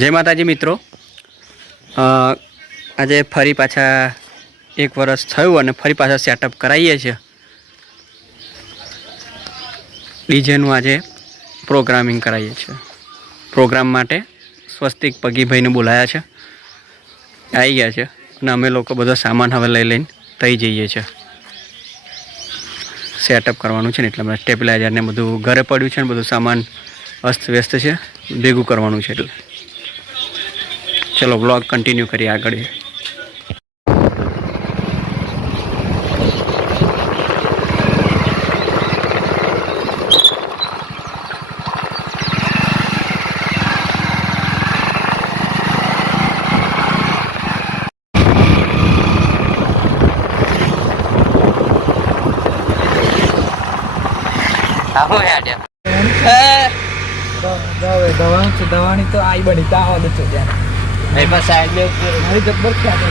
જય માતાજી મિત્રો, આજે ફરી પાછા 1 વર્ષ થયું અને ફરી પાછા સેટઅપ કરાવીએ છીએ. ડીજેનું આજે પ્રોગ્રામિંગ કરાવીએ છીએ. પ્રોગ્રામ માટે સ્વસ્તિક પગીભાઈને બોલાયા છે, આવી ગયા છે અને અમે લોકો બધો સામાન હવે લઈને થઈ જઈએ છીએ. સેટઅપ કરવાનું છે ને એટલે અમે સ્ટેબલાઇઝરને બધું ઘરે પડ્યું છે ને બધું સામાન અસ્ત વ્યસ્ત છે, ભેગું કરવાનું છે. એટલે ચલો વ્લોગ કન્ટિન્યુ કરીએ આગળ. દવાની તો આઈ બની તા હોદ છો ત્યાં મેં પાસ સાઈડ મે મારી જબર ખ્યાલ છે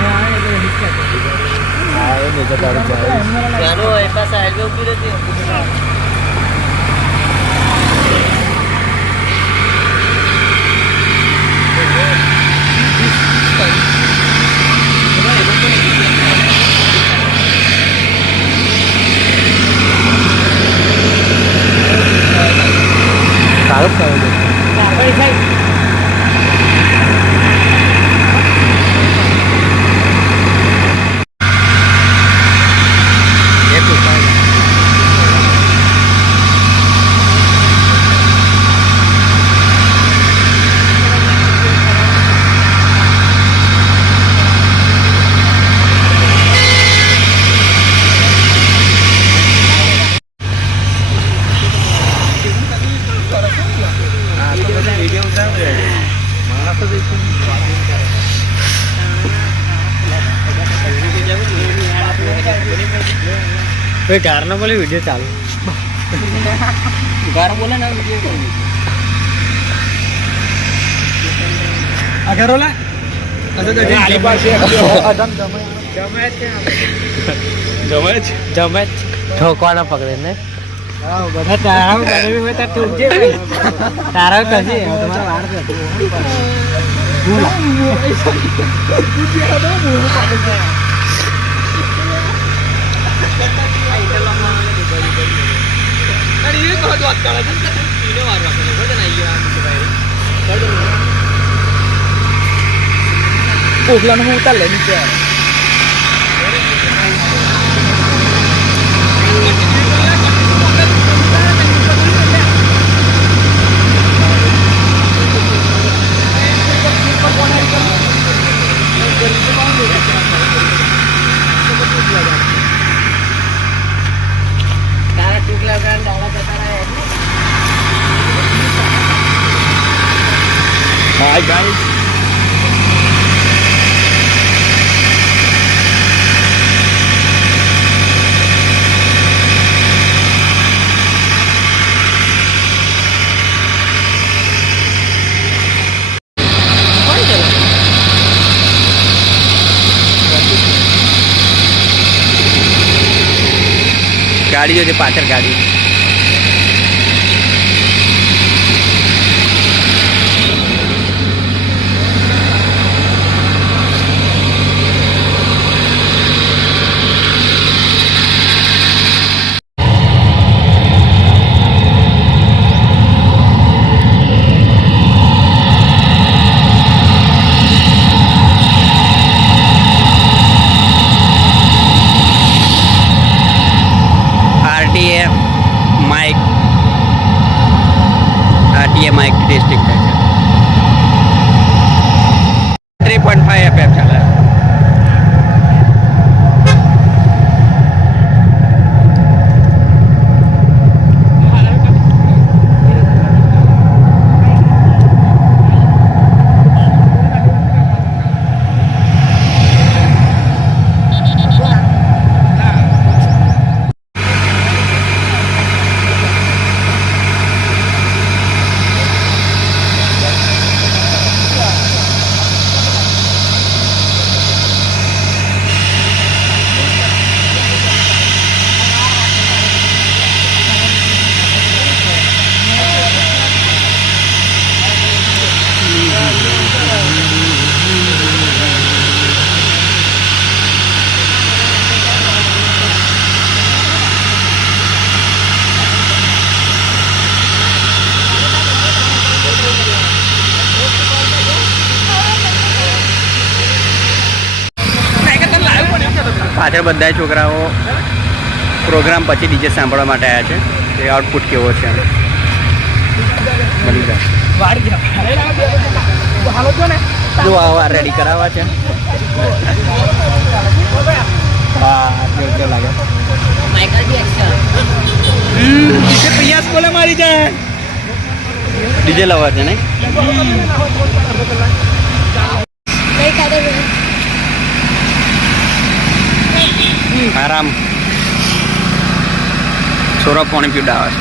આ એટલે હિસ્સા હા એ ને જતા ચાલો એ પાસ સાઈડ મે ઉભી રહેતી સારું ખાવું આપણે ખાઈ कोई कार ना बोले वीडियो चालू कार बोले ना वीडियो अगर बोला आली पासे adam जमैत ठोकवाना पकड़े ने हां બધા તારા મને બી બતા ઠોકજે તારા કસી તમારા વાર છે બોલા Pulang hutan lah ni dia. Hi guys. ગાડીઓ છે પાછળ ગાડી. माइक टेस्टिंग है 3.5 एफएम चला है. અત્યારે બધા છોકરાઓ પ્રોગ્રામ પછી ડીજે સાંભળવા માટે આવ્યા છે. એ આઉટપુટ કેવો છે બની જાય જો આવા રેડી કરાવવા છે. હા કેવું લાગે પિયાસ બોલે મારી જાય ડીજે લાવવા છે નહીં આરામ છોરા પાણી પીવડાવે છે.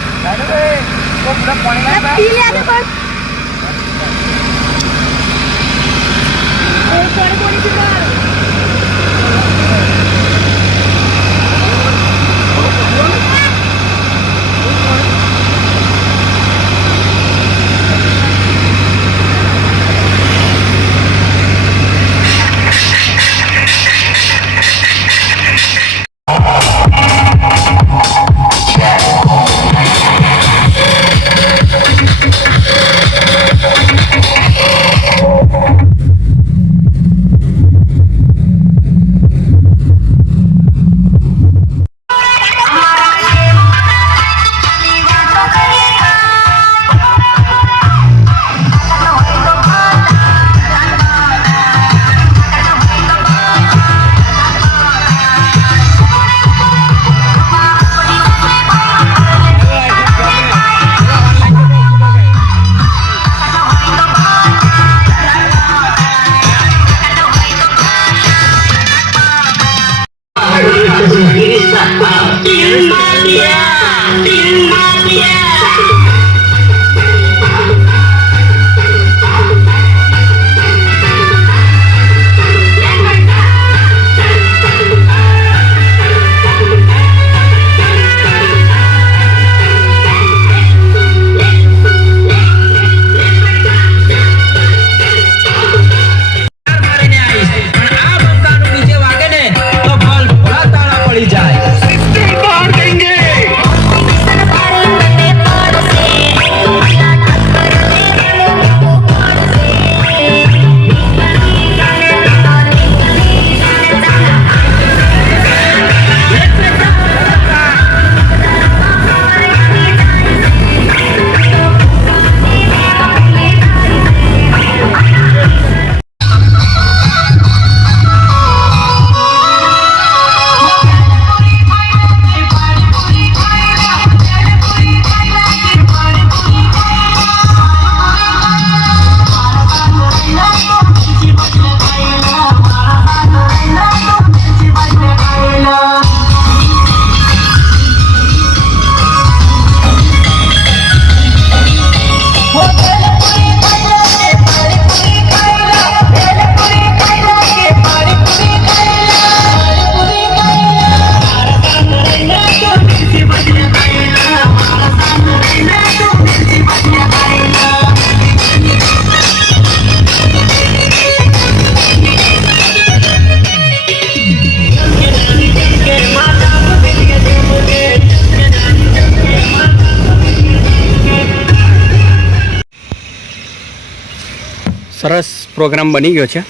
સરસ પ્રોગ્રામ બની ગયો છે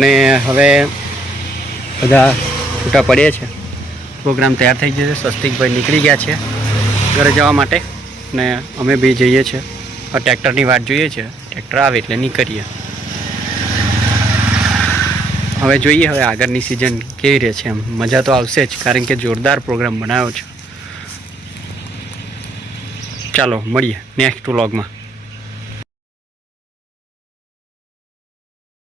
ને હવે બધા છૂટા પડ્યા છે. પ્રોગ્રામ તૈયાર થઈ ગયો છે. સ્વસ્તિકભાઈ નીકળી ગયા છે ઘરે જવા માટે ને અમે બી જઈએ છીએ. આ ટ્રેક્ટરની વાટ જોઈએ છે. ટ્રેક્ટર આવે એટલે નીકળીએ. હવે જોઈએ હવે આગળની સિઝન કેવી રહે છે. એમ મજા તો આવશે જ કારણ કે જોરદાર પ્રોગ્રામ બનાવ્યો છે. ચાલો મળીએ નેક્સ્ટ વ્લોગમાં.